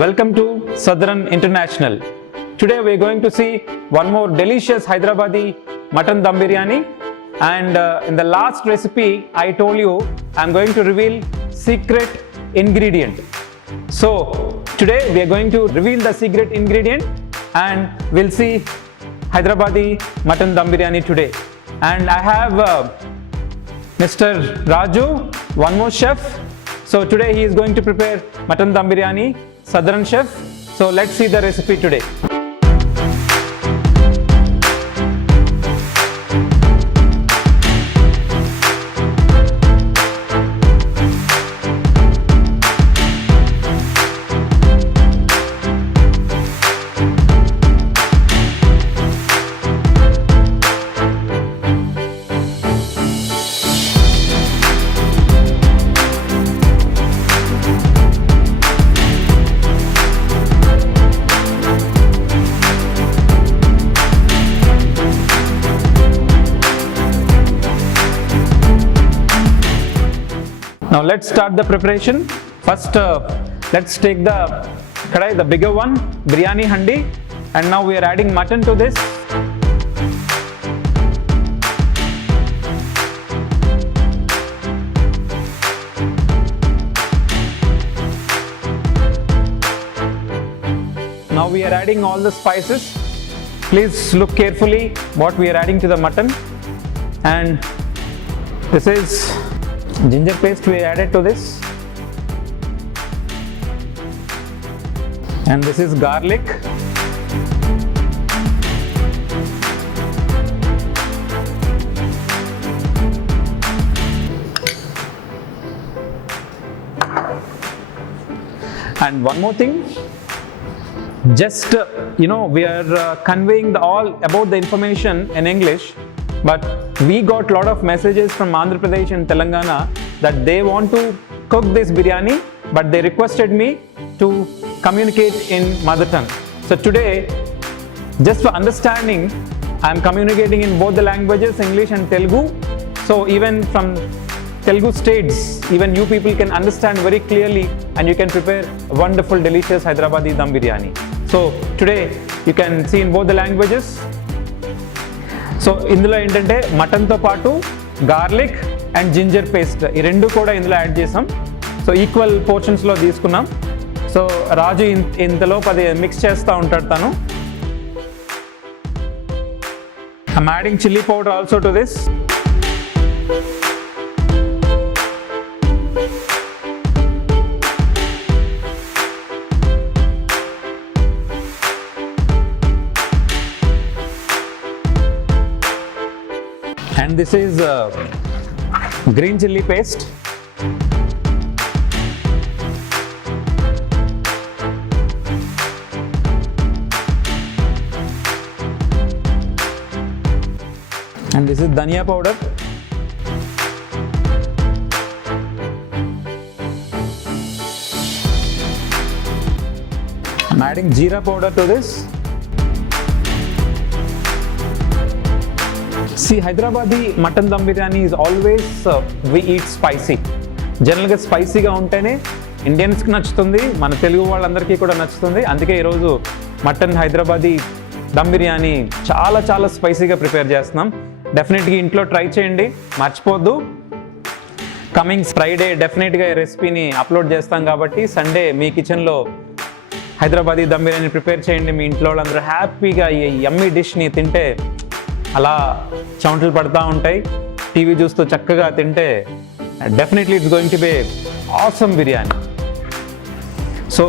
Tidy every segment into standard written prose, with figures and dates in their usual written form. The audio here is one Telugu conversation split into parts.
Welcome to Southern International. Today we are going to see one more delicious Hyderabadi mutton dum biryani, and in the last recipe I told you I am going to reveal secret ingredient. So today we are going to reveal the secret ingredient and we'll see Hyderabadi mutton dum biryani today. And I have Mr. Raju, one more chef. So today he is going to prepare mutton dum biryani, Southern chef. So let's see the recipe today. Now let's start the preparation. First let's take the kadai, the bigger one, biryani handi, and now we are adding mutton to this. Now we are adding all the spices. Please look carefully what we are adding to the mutton. And this is ginger paste we added to this, and this is garlic, and one more thing, just we are conveying all about the information in English, but we got a lot of messages from Andhra Pradesh and Telangana that they want to cook this biryani, but they requested me to communicate in mother tongue. So today, just for understanding, I am communicating in both the languages, English and Telugu. So even from Telugu states, even you people can understand very clearly and you can prepare a wonderful, delicious Hyderabadi dum biryani. So today, you can see in both the languages. So ఇందులో ఏంటంటే మటన్తో పాటు గార్లిక్ అండ్ జింజర్ పేస్ట్ ఈ రెండు కూడా ఇందులో యాడ్ చేసాం. సో ఈక్వల్ పోర్షన్స్లో తీసుకున్నాం. సో రాజు ఇంతలో అది మిక్స్ చేస్తూ ఉంటాడు తను. I'm adding chilli powder also to this. And this is green chilli paste. And this is dhania powder. I'm adding jeera powder to this. See, Hyderabadi mutton dum biryani is always we eat spicy. జనరల్గా స్పైసీగా ఉంటేనే ఇండియన్స్కి నచ్చుతుంది, మన తెలుగు వాళ్ళందరికీ కూడా నచ్చుతుంది. అందుకే ఈరోజు మటన్ హైదరాబాదీ దమ్ బిర్యానీ చాలా చాలా స్పైసీగా ప్రిపేర్ చేస్తున్నాం. డెఫినెట్గా ఇంట్లో ట్రై చేయండి, మర్చిపోద్దు. కమింగ్ ఫ్రైడే డెఫినెట్గా ఈ రెసిపీని అప్లోడ్ చేస్తాం కాబట్టి సండే మీ కిచెన్లో హైదరాబాదీ దమ్ బిర్యానీ ప్రిపేర్ చేయండి. మీ ఇంట్లో వాళ్ళందరూ హ్యాపీగా ఈ యమ్మీ డిష్ని తింటే అలా చౌంటలు పడుతూ ఉంటాయి. టీవీ చూస్తూ చక్కగా తింటే definitely it's going to be awesome biryani. So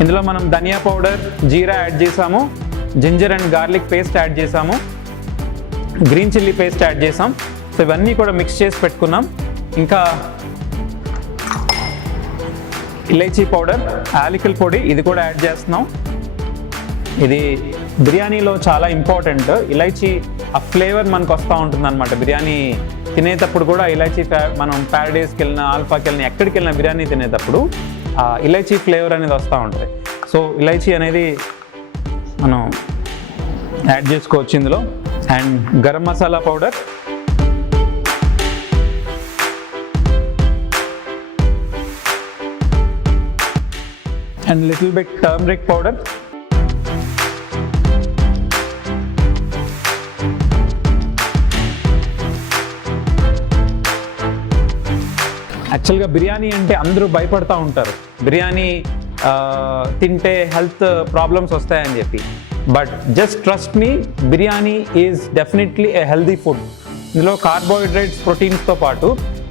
ఇందులో మనం ధనియా పౌడర్, జీరా యాడ్ చేసాము, ginger and garlic paste add చేసాము, గ్రీన్ చిల్లీ పేస్ట్ యాడ్ చేసాం. సో ఇవన్నీ కూడా మిక్స్ చేసి పెట్టుకున్నాం. ఇంకా ఇలైచీ పౌడర్, యాలకుల పొడి ఇది కూడా యాడ్ చేస్తున్నాం. ఇది బిర్యానీలో చాలా ఇంపార్టెంట్. ఇలైచీ ఆ ఫ్లేవర్ మనకు వస్తూ ఉంటుంది అనమాట. బిర్యానీ తినేటప్పుడు కూడా ఇలైచీ మనం ప్యారడైస్కి వెళ్ళినా, ఆల్ఫాకి వెళ్ళినా, ఎక్కడికి వెళ్ళినా బిర్యానీ తినేటప్పుడు ఇలైచీ ఫ్లేవర్ అనేది వస్తూ ఉంటుంది. సో ఇలైచీ అనేది మనం యాడ్ చేసుకోవచ్చు ఇందులో. And garam masala powder, and little bit turmeric powder. యాక్చువల్గా బిర్యానీ అంటే అందరూ భయపడతా ఉంటారు, బిర్యానీ తింటే హెల్త్ ప్రాబ్లమ్స్ వస్తాయని చెప్పి. But just trust me, biryani is definitely A healthy food. ఇందులో కార్బోహైడ్రేట్స్, ప్రోటీన్స్తో పాటు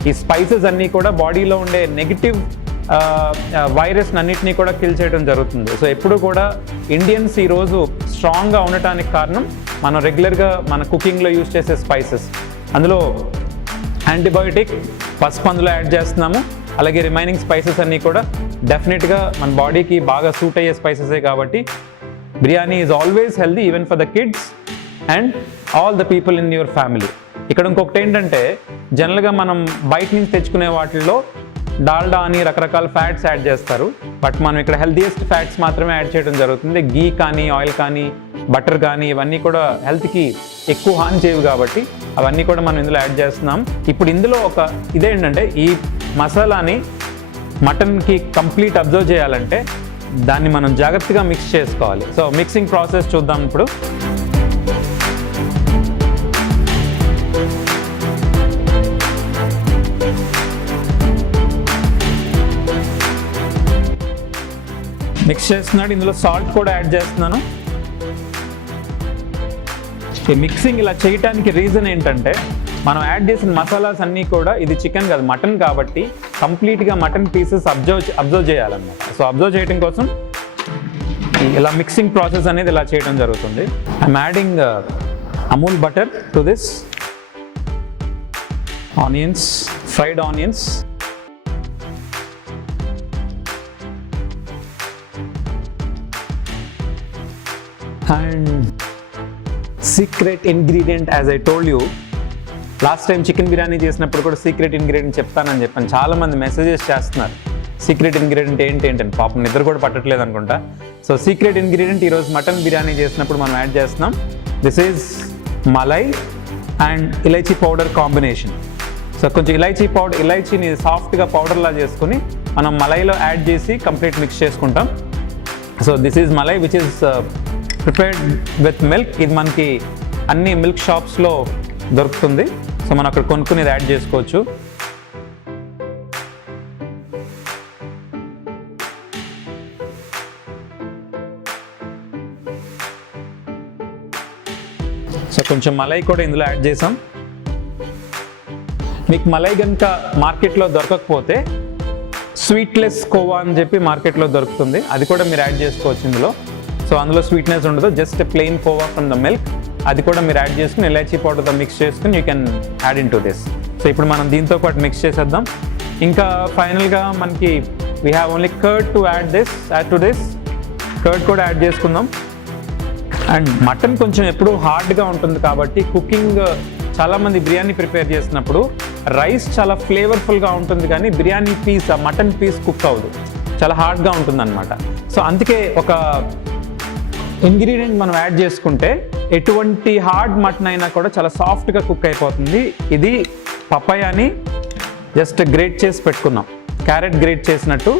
ఈ స్పైసెస్ అన్నీ కూడా బాడీలో ఉండే నెగిటివ్ వైరస్ అన్నిటినీ కూడా కిల్ చేయడం జరుగుతుంది. సో ఎప్పుడు కూడా ఇండియన్స్ ఈరోజు స్ట్రాంగ్గా ఉండటానికి కారణం మనం రెగ్యులర్గా మన కుకింగ్లో యూజ్ చేసే స్పైసెస్. అందులో యాంటీబయోటిక్ పసుపు అందులో యాడ్ చేస్తున్నాము, అలాగే రిమైనింగ్ స్పైసెస్ అన్నీ కూడా డెఫినెట్గా మన బాడీకి బాగా సూట్ అయ్యే స్పైసెసే. కాబట్టి biryani is always healthy even for the kids and all the people in your family. ఇక్కడ ఇంకొకటి ఏంటంటే, జనరల్గా మనం బయట నుంచి తెచ్చుకునే వాటిల్లో డాల్డా అని రకరకాల ఫ్యాట్స్ యాడ్ చేస్తారు, బట్ మనం ఇక్కడ హెల్తీయెస్ట్ ఫ్యాట్స్ మాత్రమే యాడ్ చేయడం జరుగుతుంది. గీ కానీ, ఆయిల్ కానీ, బటర్ కానీ ఇవన్నీ కూడా హెల్త్కి ఎక్కువ హాని చేయవు కాబట్టి అవన్నీ కూడా మనం ఇందులో యాడ్ చేస్తున్నాం. ఇప్పుడు ఇందులో ఒక ఇదేంటంటే, ఈ మసాలాని మటన్కి కంప్లీట్ అబ్జర్వ్ చేయాలంటే దాన్ని మనం జాగ్రత్తగా మిక్స్ చేసుకోవాలి. సో మిక్సింగ్ ప్రాసెస్ చూద్దాం ఇప్పుడు. మిక్స్ చేస్తున్నాడు, ఇందులో సాల్ట్ కూడా యాడ్ చేస్తున్నాను. ఈ మిక్సింగ్ ఇలా చేయడానికి రీజన్ ఏంటంటే, మనం యాడ్ చేసిన మసాలాస్ అన్నీ కూడా, ఇది చికెన్ కాదు మటన్ కాబట్టి కంప్లీట్గా మటన్ పీసెస్ అబ్జర్వ్ చేయాలన్నమాట. సో అబ్జర్వ్ చేయడం కోసం ఇలా మిక్సింగ్ ప్రాసెస్ అనేది ఇలా చేయడం జరుగుతుంది. I'm adding Amul butter to this, onions, fried onions, and secret ingredient. As I told you last time chicken biryani చేసినప్పుడు కూడా సీక్రెట్ ఇంగ్రీడియంట్ చెప్తానని చెప్పాను. చాలామంది మెసేజెస్ చేస్తున్నారు సీక్రెట్ ఇంగ్రీడియంట్ ఏంటంటే, పాపం నిద్ర కూడా పట్టట్లేదు అనుకుంటా. సో సీక్రెట్ ఇంగ్రీడియంట్ ఈరోజు మటన్ బిర్యానీ చేసినప్పుడు మనం యాడ్ చేస్తున్నాం. This is malai and elaichi powder combination. So కొంచెం ఇలైచీని సాఫ్ట్గా పౌడర్లా చేసుకుని మనం మలైలో యాడ్ చేసి కంప్లీట్ మిక్స్ చేసుకుంటాం. So this is malai which is prepared with milk. ఇది మనకి అన్ని మిల్క్ షాప్స్లో దొరుకుతుంది. సో మనం అక్కడ కొనుక్కుని యాడ్ చేసుకోవచ్చు. సో కొంచెం మలై కూడా ఇందులో యాడ్ చేసాం. మీకు మలై కనుక మార్కెట్లో దొరకకపోతే స్వీట్లెస్ కోవా అని చెప్పి మార్కెట్లో దొరుకుతుంది, అది కూడా మీరు యాడ్ చేసుకోవచ్చు ఇందులో. సో అందులో స్వీట్నెస్ ఉండదు, just plain khoa from the milk, అది కూడా మీరు యాడ్ చేసుకుని ఇలాచీ పౌడర్తో మిక్స్ చేసుకుని you can add in to this. So ఇప్పుడు మనం దీంతో పాటు మిక్స్ చేసేద్దాం. ఇంకా ఫైనల్గా మనకి we have only curd to add to this. Curd కూడా యాడ్ చేసుకుందాం. అండ్ మటన్ కొంచెం ఎప్పుడు హార్డ్గా ఉంటుంది కాబట్టి కుకింగ్, చాలామంది బిర్యానీ ప్రిపేర్ చేసినప్పుడు రైస్ చాలా ఫ్లేవర్ఫుల్గా ఉంటుంది కానీ biryani piece, mutton piece cook అవ్వదు, చాలా హార్డ్గా ఉంటుంది అనమాట. సో అందుకే ఒక ఇంగ్రీడియంట్ మనం యాడ్ చేసుకుంటే ఎటువంటి హార్డ్ మటన్ అయినా కూడా చాలా సాఫ్ట్గా కుక్ అయిపోతుంది. ఇది పపాయాని జస్ట్ గ్రేట్ చేసి పెట్టుకున్నాం, క్యారెట్ గ్రేట్ చేసినట్టు.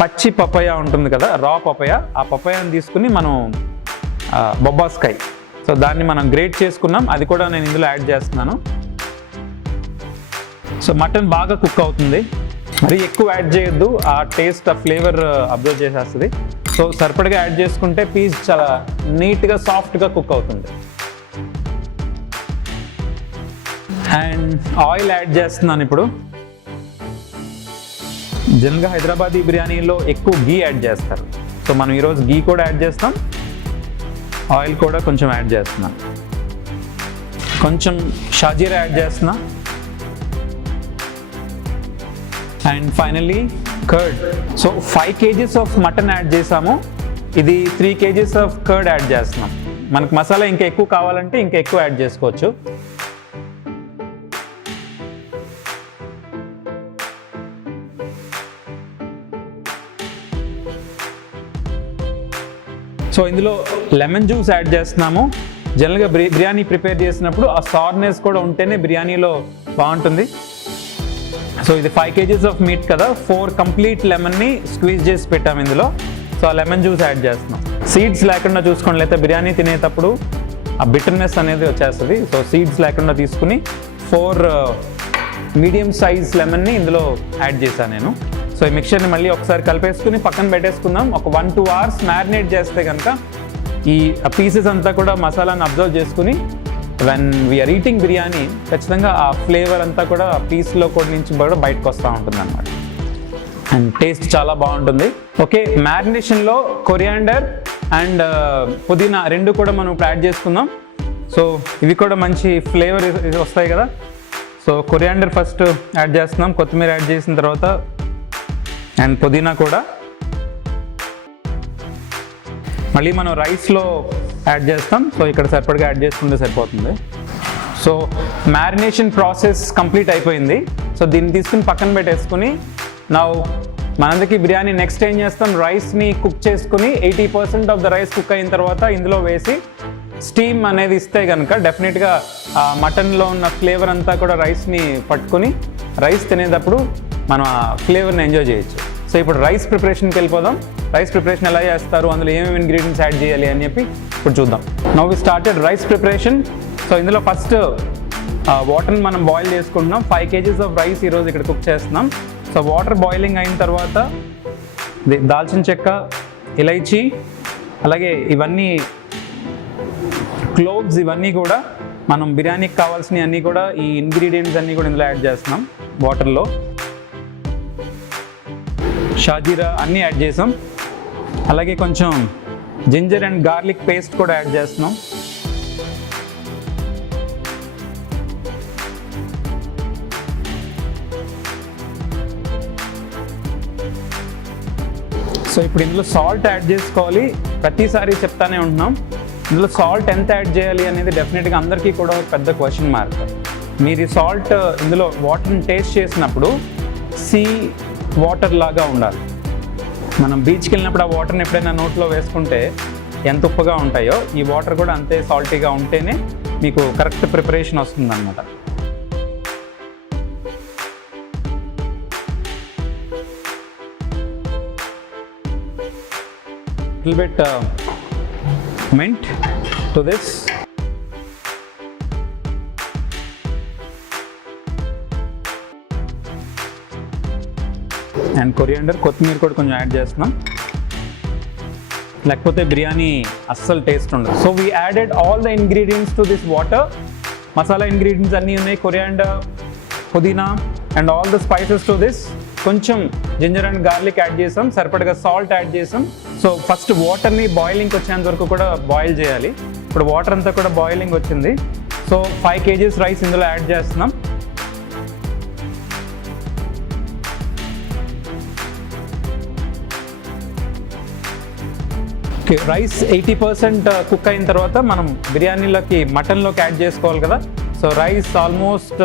పచ్చి పపాయ ఉంటుంది కదా, రా పపాయ, ఆ పపాయాని తీసుకుని మనం బొబ్బాస్కాయ్, సో దాన్ని మనం గ్రేట్ చేసుకున్నాం, అది కూడా నేను ఇందులో యాడ్ చేస్తున్నాను. సో మటన్ బాగా కుక్ అవుతుంది, మరి ఎక్కువ యాడ్ చేయొద్దు, ఆ టేస్ట్, ఆ ఫ్లేవర్ అబ్జర్వ్ చేసేస్తుంది. సో సరిపడగా యాడ్ చేసుకుంటే పీస్ చాలా నీట్గా సాఫ్ట్గా కుక్ అవుతుంది. అండ్ ఆయిల్ యాడ్ చేస్తున్నాను ఇప్పుడు. జనరల్గా హైదరాబాదీ బిర్యానీలో ఎక్కువ గీ యాడ్ చేస్తారు, సో మనం ఈరోజు గీ కూడా యాడ్ చేస్తాం. ఆయిల్ కూడా కొంచెం యాడ్ చేస్తున్నాం, కొంచెం షాజీరా యాడ్ చేస్తున్నా. And finally curd. So 5 kgs of mutton add చేసాము, ఇది 3 kgs ఆఫ్ కర్డ్ యాడ్ చేస్తున్నాం. మనకు మసాలా ఇంకా ఎక్కువ కావాలంటే ఇంకా ఎక్కువ యాడ్ చేసుకోవచ్చు. సో ఇందులో లెమన్ జ్యూస్ యాడ్ చేస్తున్నాము. జనరల్గా బిర్యానీ ప్రిపేర్ చేసినప్పుడు ఆ సార్నెస్ కూడా ఉంటేనే బిర్యానీలో బాగుంటుంది. సో ఇది 5 kgs ఆఫ్ మీట్ కదా, 4 కంప్లీట్ లెమన్ని స్క్వీజ్ చేసి పెట్టాము ఇందులో. సో ఆ లెమన్ జ్యూస్ యాడ్ చేస్తున్నాం. సీడ్స్ లేకుండా చూసుకోండి, లేకపోతే బిర్యానీ తినేటప్పుడు ఆ బిటర్నెస్ అనేది వచ్చేస్తుంది. సో సీడ్స్ లేకుండా తీసుకుని 4 మీడియం సైజ్ లెమన్ని ఇందులో యాడ్ చేశాను నేను. సో ఈ మిక్చర్ని మళ్ళీ ఒకసారి కలిపేసుకుని పక్కన పెట్టేసుకుందాం. ఒక 1-2 hours మ్యారినేట్ చేస్తే కనుక ఈ పీసెస్ అంతా కూడా మసాలాను అబ్జర్వ్ చేసుకుని వెన్ వీఆర్ ఈటింగ్ బిర్యానీ ఖచ్చితంగా ఆ ఫ్లేవర్ అంతా కూడా పీస్లో కూడా నుంచి కూడా బయటకు వస్తూ ఉంటుంది అన్నమాట. అండ్ టేస్ట్ చాలా బాగుంటుంది. ఓకే, మ్యారినేషన్లో కొరియాండర్ అండ్ పుదీనా 2 కూడా మనం ఇప్పుడు యాడ్ చేసుకుందాం. సో ఇవి కూడా మంచి ఫ్లేవర్ వస్తాయి కదా. సో కొరియాండర్ ఫస్ట్ యాడ్ చేస్తున్నాం, కొత్తిమీర యాడ్ చేసిన తర్వాత అండ్ పుదీనా కూడా మళ్ళీ మనం రైస్లో యాడ్ చేస్తాం. సో ఇక్కడ సరిపడగా యాడ్ చేసుకుంటే సరిపోతుంది. సో మ్యారినేషన్ ప్రాసెస్ కంప్లీట్ అయిపోయింది. సో దీన్ని తీసుకుని పక్కన పెట్టేసుకుని మనందరికీ బిర్యానీ నెక్స్ట్ ఏం చేస్తాం, రైస్ని కుక్ చేసుకుని 80% ఆఫ్ ద రైస్ కుక్ అయిన తర్వాత ఇందులో వేసి స్టీమ్ అనేది ఇస్తే కనుక డెఫినెట్గా మటన్లో ఉన్న ఫ్లేవర్ అంతా కూడా రైస్ని పట్టుకుని రైస్ తినేటప్పుడు మనం ఆ ఫ్లేవర్ని ఎంజాయ్ చేయొచ్చు. సో ఇప్పుడు రైస్ ప్రిపరేషన్కి వెళ్ళిపోదాం. రైస్ ప్రిపరేషన్ ఎలా చేస్తారు, అందులో ఏమేమి ఇంగ్రీడియంట్స్ యాడ్ చేయాలి అని చెప్పి ఇప్పుడు చూద్దాం. Now we started rice preparation. So ఇందులో ఫస్ట్ వాటర్ని మనం బాయిల్ చేసుకుంటున్నాం. 5 kgs ఆఫ్ రైస్ ఈరోజు ఇక్కడ కుక్ చేస్తున్నాం. సో వాటర్ బాయిలింగ్ అయిన తర్వాత దాల్చిన చెక్క, ఇలైచీ, అలాగే ఇవన్నీ క్లోవ్స్, ఇవన్నీ కూడా మనం బిర్యానీకి కావాల్సినవి అన్నీ కూడా ఈ ఇంగ్రీడియంట్స్ అన్నీ కూడా ఇందులో యాడ్ చేస్తున్నాం వాటర్లో. షాజీరా అన్నీ యాడ్ చేసాం. అలాగే కొంచెం జింజర్ అండ్ గార్లిక్ పేస్ట్ కూడా యాడ్ చేస్తున్నాం. సో ఇప్పుడు ఇందులో సాల్ట్ యాడ్ చేసుకోవాలి. ప్రతిసారి చెప్తానే ఉంటున్నాం, ఇందులో సాల్ట్ ఎంత యాడ్ చేయాలి అనేది డెఫినెట్గా అందరికీ కూడా పెద్ద క్వశ్చన్ మార్క్. మీరు ఈ సాల్ట్ ఇందులో వాటర్ని టేస్ట్ చేసినప్పుడు సీ వాటర్ లాగా ఉండాలి. మనం బీచ్కి వెళ్ళినప్పుడు ఆ వాటర్ని ఎప్పుడైనా నోట్లో వేసుకుంటే ఎంత ఉప్పుగా ఉంటాయో ఈ వాటర్ కూడా అంతే సాల్టీగా ఉంటేనే మీకు కరెక్ట్ ప్రిపరేషన్ వస్తుంది అన్నమాట. Little bit mint to this. And coriander, కొత్తిమీర కూడా కొంచెం యాడ్ చేస్తున్నాం, లేకపోతే బిర్యానీ అస్సలు టేస్ట్ ఉండదు. So we added all the ingredients to this water. Masala ingredients అన్నీ ఉన్నాయి, కొరియాండర్, పుదీనా and all the spices to this. కొంచెం జింజర్ అండ్ గార్లిక్ యాడ్ చేసాం, సరిపడగా సాల్ట్ యాడ్ చేసాం. సో ఫస్ట్ వాటర్ని బాయిలింగ్కి వచ్చేంత వరకు కూడా బాయిల్ చేయాలి. ఇప్పుడు వాటర్ అంతా కూడా బాయిలింగ్ వచ్చింది. సో 5 kgs రైస్ ఇందులో యాడ్ చేస్తున్నాం. ఓకే, రైస్ 80% కుక్ అయిన తర్వాత మనం బిర్యానీలోకి మటన్లోకి యాడ్ చేసుకోవాలి కదా. సో రైస్ ఆల్మోస్ట్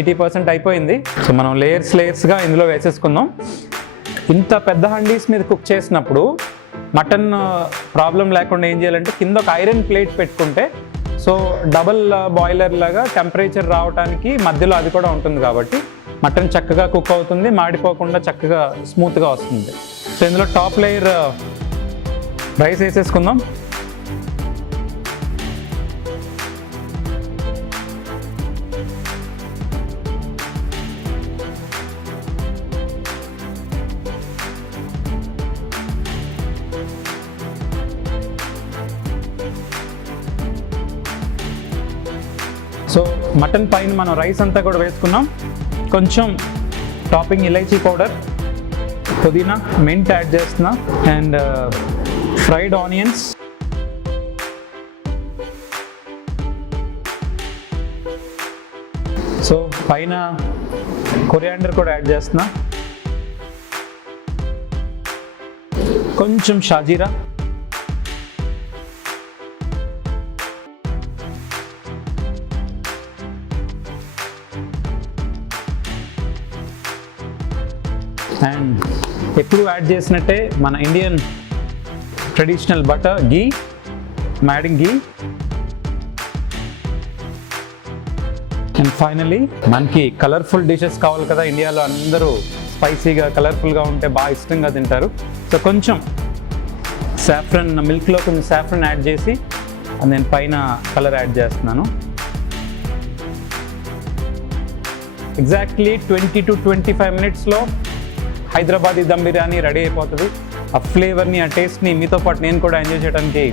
80% అయిపోయింది. సో మనం లేయర్స్గా ఇందులో వేసేసుకుందాం. ఇంత పెద్ద హండీస్ మీద కుక్ చేసినప్పుడు మటన్ ప్రాబ్లం లేకుండా ఏం చేయాలంటే కింద ఒక ఐరన్ ప్లేట్ పెట్టుకుంటే, సో డబల్ బాయిలర్ లాగా టెంపరేచర్ రావడానికి మధ్యలో అది కూడా ఉంటుంది కాబట్టి మటన్ చక్కగా కుక్ అవుతుంది, మాడిపోకుండా చక్కగా స్మూత్గా వస్తుంది. సో ఇందులో టాప్ లేయర్ రైస్ వేసేసుకుందాం. సో మటన్ పైన మనం రైస్ అంతా కూడా వేసుకున్నాం. కొంచెం టాపింగ్ ఇలైచీ పౌడర్, పుదీనా, మింట్ యాడ్ చేస్తున్నా అండ్ ఫ్రైడ్ ఆనియన్స్, సో పైన కొరియాండర్ కూడా యాడ్ చేస్తున్నా, కొంచెం షాజీరా, అండ్ ఎప్పుడు యాడ్ చేసినట్టే మన Indian traditional butter, ghee, adding ghee. And finally మనకి కలర్ఫుల్ డిషెస్ కావాలి కదా, ఇండియాలో అందరూ స్పైసీగా కలర్ఫుల్గా ఉంటే బాగా ఇష్టంగా తింటారు. సో కొంచెం సాఫ్రన్, మిల్క్లో కొంచెం సాఫ్రన్ యాడ్ చేసి నేను పైన కలర్ యాడ్ చేస్తున్నాను. ఎగ్జాక్ట్లీ 20 to 25 మినిట్స్లో హైదరాబాదీ దమ్ బిర్యానీ రెడీ అయిపోతుంది. ఆ ఫ్లేవర్ని, ఆ టేస్ట్ని మీతో పాటు నేను కూడా ఎంజాయ్ చేయడానికి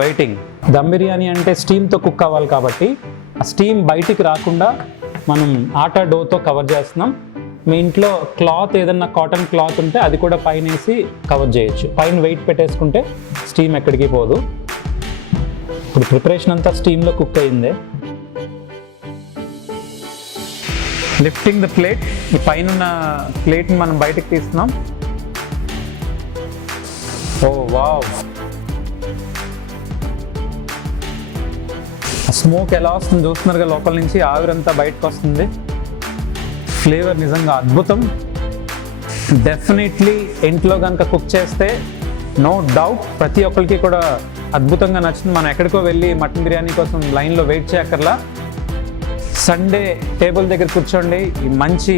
వెయిటింగ్. దమ్ బిర్యానీ అంటే స్టీమ్తో కుక్ అవ్వాలి కాబట్టి ఆ స్టీమ్ బయటికి రాకుండా మనం ఆటా డోతో కవర్ చేస్తున్నాం. మీ ఇంట్లో క్లాత్ ఏదన్నా కాటన్ క్లాత్ ఉంటే అది కూడా పైన వేసి కవర్ చేయొచ్చు. పైన వెయిట్ పెట్టేసుకుంటే స్టీమ్ ఎక్కడికి పోదు. ఇప్పుడు ప్రిపరేషన్ అంతా స్టీమ్లో కుక్ అయిందే. లిఫ్టింగ్ ద ప్లేట్, ఈ పైన ఉన్న ప్లేట్ని మనం బయటకు తీస్తున్నాం. ఓ వావ్, స్మోక్ ఎలా వస్తుంది చూస్తున్నారుగా, లోపల నుంచి ఆవిరంతా బయటకు వస్తుంది. ఫ్లేవర్ నిజంగా అద్భుతం. డెఫినెట్లీ ఇంట్లో కనుక కుక్ చేస్తే నో డౌట్ ప్రతి ఒక్కరికి కూడా అద్భుతంగా నచ్చుతుంది. మనం ఎక్కడికో వెళ్ళి మటన్ బిర్యానీ కోసం లైన్లో వెయిట్ చేయక్కర్లా. సండే టేబుల్ దగ్గర కూర్చోండి, ఈ మంచి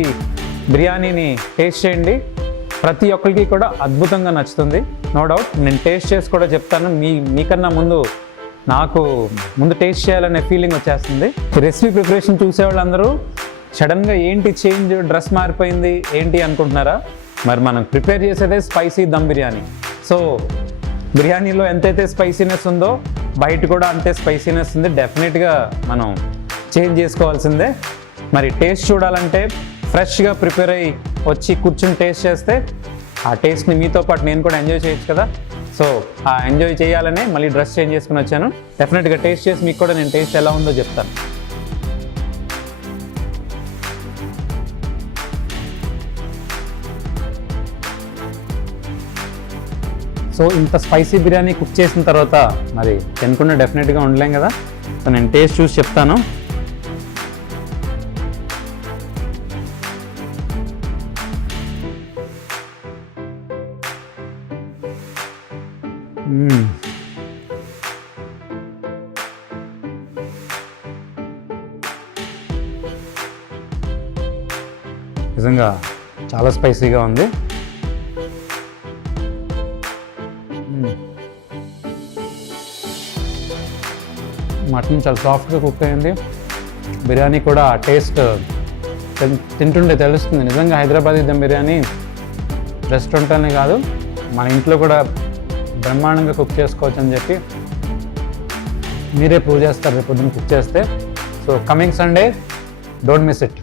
బిర్యానీని టేస్ట్ చేయండి. ప్రతి ఒక్కరికి కూడా అద్భుతంగా నచ్చుతుంది, నో డౌట్. నేను టేస్ట్ చేసి కూడా చెప్తాను. మీకన్నా నాకు ముందు టేస్ట్ చేయాలనే ఫీలింగ్ వచ్చేస్తుంది. రెసిపీ ప్రిపరేషన్ చూసేవాళ్ళందరూ సడన్గా ఏంటి చేంజ్, డ్రెస్ మారిపోయింది ఏంటి అనుకుంటున్నారా? మరి మనం ప్రిపేర్ చేసేదే స్పైసీ దమ్ బిర్యానీ. సో బిర్యానీలో ఎంతైతే స్పైసీనెస్ ఉందో బయట కూడా అంతే స్పైసీనెస్ ఉంది. డెఫినెట్గా మనం చేంజ్ చేసుకోవాల్సిందే. మరి టేస్ట్ చూడాలంటే ఫ్రెష్గా ప్రిపేర్ అయ్యి వచ్చి కూర్చుని టేస్ట్ చేస్తే ఆ టేస్ట్ని మీతో పాటు నేను కూడా ఎంజాయ్ చేయొచ్చు కదా. సో ఆ ఎంజాయ్ చేయాలనే మళ్ళీ డ్రెస్ చేంజ్ చేసుకుని వచ్చాను. డెఫినెట్గా టేస్ట్ చేసి మీకు కూడా నేను టేస్ట్ ఎలా ఉందో చెప్తాను. సో ఇంత స్పైసీ బిర్యానీ కుక్ చేసిన తర్వాత మరి తినకుండా డెఫినెట్గా ఉండలేం కదా. సో నేను టేస్ట్ చూసి చెప్తాను. నిజంగా చాలా స్పైసీగా ఉంది. మటన్ చాలా సాఫ్ట్గా కుక్ అయింది. బిర్యానీ కూడా టేస్ట్ తింటుండే తెలుస్తుంది. నిజంగా హైదరాబాదీ దమ్ బిర్యానీ రెస్టారెంట్ అనే కాదు, మన ఇంట్లో కూడా బ్రహ్మాండంగా కుక్ చేసుకోవచ్చు అని చెప్పి మీరే ప్రూవ్ చేస్తారు రేపు పొద్దున్న కుక్ చేస్తే. So coming Sunday, don't miss it.